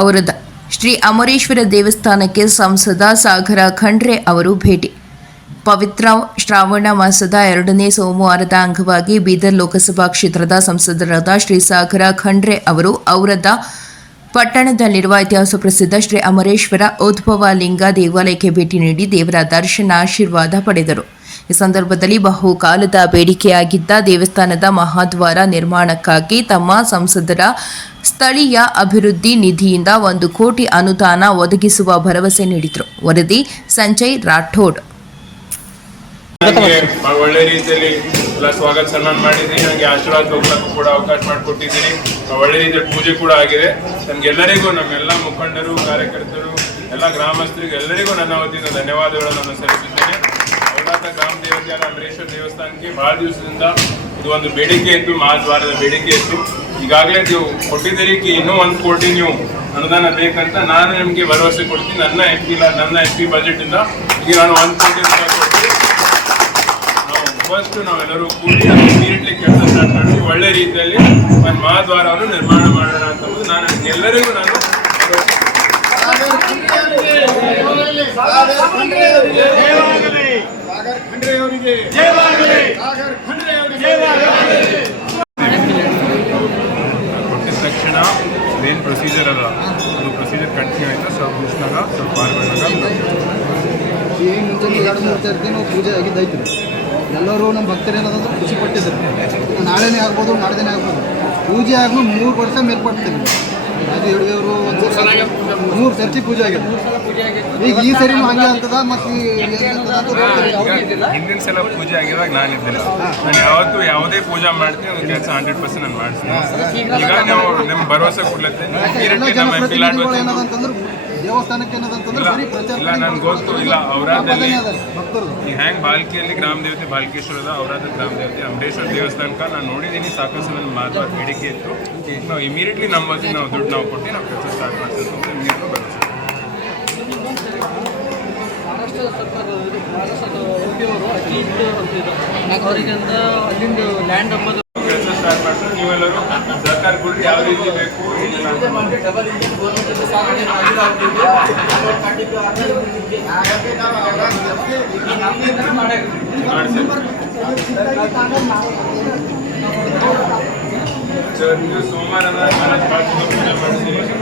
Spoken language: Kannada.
ಔರದ ಶ್ರೀ ಅಮರೇಶ್ವರ ದೇವಸ್ಥಾನಕ್ಕೆ ಸಂಸದ ಸಾಗರ ಖಂಡ್ರೆ ಅವರು ಭೇಟಿ. ಪವಿತ್ರ ಶ್ರಾವಣ ಮಾಸದ 2ನೇ ಸೋಮವಾರದ ಅಂಗವಾಗಿ ಬೀದರ್ ಲೋಕಸಭಾ ಕ್ಷೇತ್ರದ ಸಂಸದರಾದ ಶ್ರೀ ಸಾಗರ ಖಂಡ್ರೆ ಅವರು ಔರದ ಪಟ್ಟಣದಲ್ಲಿರುವ ಇತಿಹಾಸ ಪ್ರಸಿದ್ಧ ಶ್ರೀ ಅಮರೇಶ್ವರ ಉದ್ಭವ ಲಿಂಗ ದೇವಾಲಯಕ್ಕೆ ಭೇಟಿ ನೀಡಿ ದೇವರ ದರ್ಶನ ಆಶೀರ್ವಾದ ಪಡೆದರು. ಈ ಸಂದರ್ಭದಲ್ಲಿ ಬಹುಕಾಲದ ಬೇಡಿಕೆಯಾಗಿದ್ದ ದೇವಸ್ಥಾನದ ಮಹಾದ್ವಾರ ನಿರ್ಮಾಣಕ್ಕಾಗಿ ತಮ್ಮ ಸಂಸದರ ಸ್ಥಳೀಯ ಅಭಿವೃದ್ಧಿ ನಿಧಿಯಿಂದ 1 ಕೋಟಿ ಅನುದಾನ ಒದಗಿಸುವ ಭರವಸೆ ನೀಡಿದರು. ವರದಿ ಸಂಜಯ್ ರಾಠೋಡ್. ಒಳ್ಳೆ ರೀತಿಯಲ್ಲಿ ಸ್ವಾಗತ ಸನ್ಮಾನ ಮಾಡಿದ್ದೀನಿ. ನನಗೆ ಆಶೀರ್ವಾದ ಹೋಗ್ಲಿಕ್ಕೂ ಕೂಡ ಅವಕಾಶ ಮಾಡಿಕೊಟ್ಟಿದ್ದೀನಿ. ಒಳ್ಳೆ ರೀತಿಯಲ್ಲಿ ಪೂಜೆ ಕೂಡ ಆಗಿದೆ. ನಮ್ಗೆಲ್ಲರಿಗೂ, ನಮ್ಮೆಲ್ಲ ಮುಖಂಡರು, ಕಾರ್ಯಕರ್ತರು, ಎಲ್ಲ ಗ್ರಾಮಸ್ಥರಿಗೂ ಎಲ್ಲರಿಗೂ ನನ್ನ ವತಿಯಿಂದ ಧನ್ಯವಾದಗಳನ್ನು ಸಲ್ಲಿಸುತ್ತೇನೆ. ಔರಾದ ಗ್ರಾಮ ದೇವತೆಯಾದ ಅಮರೇಶ್ವರ ದೇವಸ್ಥಾನಕ್ಕೆ ಬಹಳ ದಿವಸದಿಂದ ಇದು ಒಂದು ಬೇಡಿಕೆ ಇತ್ತು, ಮಹಾದ್ವಾರದ ಬೇಡಿಕೆ ಇತ್ತು. ಈಗಾಗಲೇ ನೀವು ಕೊಟ್ಟಿದ್ದೀರಿ ಇನ್ನೂ 1 ಕೋಟಿ ನೀವು ಅನುದಾನ ಬೇಕಂತ ನಾನು ನಿಮಗೆ ಭರವಸೆ ಕೊಡ್ತೀನಿ. ನನ್ನ ಎಂ ಪಿ ಬಜೆಟ್ ಇಂದ ಈಗ ನಾನು 1 ಕೋಟಿ ರೂಪಾಯಿ ಕೊಡ್ತೀನಿ. ಫಸ್ಟ್ ನಾವೆಲ್ಲರೂ ಕೂಡಿ ಇಮಿಡಿಯೇಟ್ಲಿ ಕೆಲಸ ಸ್ಟಾರ್ಟ್ ಮಾಡಿ ಒಳ್ಳೆ ರೀತಿಯಲ್ಲಿ ಒಂದು ಮಹಾದ್ವಾರವನ್ನು ನಿರ್ಮಾಣ ಮಾಡೋಣ ಅಂತ ನಾನು ಎಲ್ಲರಿಗೂ ಕೊಟ್ಟಿದ ತಕ್ಷಣ ಏನು ಪ್ರೊಸೀಜರ್ ಅದ ಅದು ಪ್ರೊಸೀಜರ್ ಕಂಟಿನ್ಯೂ ಆಯ್ತಾ ಸ್ವಲ್ಪ ಮುಗಿಸಿದಾಗ ಸ್ವಲ್ಪ ಪೂಜೆ ಆಗಿದ್ದಾಯ್ತು. ಎಲ್ಲರೂ ನಮ್ಮ ಭಕ್ತರು ಏನಾದರೂ ಖುಷಿ ಪಟ್ಟಿದ್ರು. ನಾಳೆನೇ ಆಗ್ಬೋದು, ನಾಡ್ದೇನೆ ಆಗ್ಬೋದು. ಪೂಜೆ ಆಗಲು 3 ವರ್ಷ ಮೇಲ್ಪಡ್ತೀವಿ. ಅದು ಹಿಡಿದವರು 3 ಸರ್ತಿ ಪೂಜೆ ಆಗಿದೆ. ಈಗ ಈ ಸರಿನೂ ಹಂಗೆ ಅಂತದ. ಮತ್ತು ಹಿಂದಿನ ಸಲ ಪೂಜೆ ಆಗಿರುವಾಗ ನಾನಿದ್ದಿಲ್ಲ. ನಾನು ಯಾವತ್ತೂ ಯಾವುದೇ ಪೂಜೆ ಮಾಡ್ತೀನಿ ಅದು ಕೆಲಸ 100% ನಾನು ಮಾಡ್ತೀನಿ. ಈಗ ನಾವು ನಿಮ್ಮ ಭರವಸೆ ಕೊಡ್ಲತ್ತೀನಿ. ದೇವಸ್ಥಾನಕ್ಕೆ ಇಲ್ಲ ನನ್ಗೆ ಗೊತ್ತು. ಇಲ್ಲ ಔರಾದಲ್ಲಿ ಈ ಹ್ಯಾಂಗ್ ಬಾಲ್ಕಿಯಲ್ಲಿ ಗ್ರಾಮ ದೇವತೆ ಬಾಲ್ಕೇಶ್ವರದ ಔರಾದ ಗ್ರಾಮ ದೇವತೆ ಅಮರೇಶ್ವರ ದೇವಸ್ಥಾನಕ್ಕೆ ನಾನು ನೋಡಿದ್ದೀನಿ. ಸಾಕಷ್ಟು ನನ್ನ ಮಾತಾಡ ಬೇಡಿಕೆ ಇತ್ತು. ಈಗ ನಾವು ಇಮಿಡಿಯೇಟ್ಲಿ ನಮ್ಮ ಬಗ್ಗೆ ನಾವು ದುಡ್ಡು ನಾವು ಕೊಟ್ಟು ನಾವು ಕೆಲಸ ಸ್ಟಾರ್ಟ್ ಮಾಡ್ತೀವಿ ಅಂತ ನಿಮಗೂ ಭರವಸೆ. ಕೆಲಸ ಸ್ಟಾರ್ಟ್ ಮಾಡ್ತಾರೆ. ನೀವೆಲ್ಲರೂ ಸರ್ಕಾರ ಕೊಟ್ಟು ಯಾವ ರೀತಿ ಬೇಕು ಸೋಮವಾರ ಪೂಜೆ ಮಾಡ್ತೀವಿ.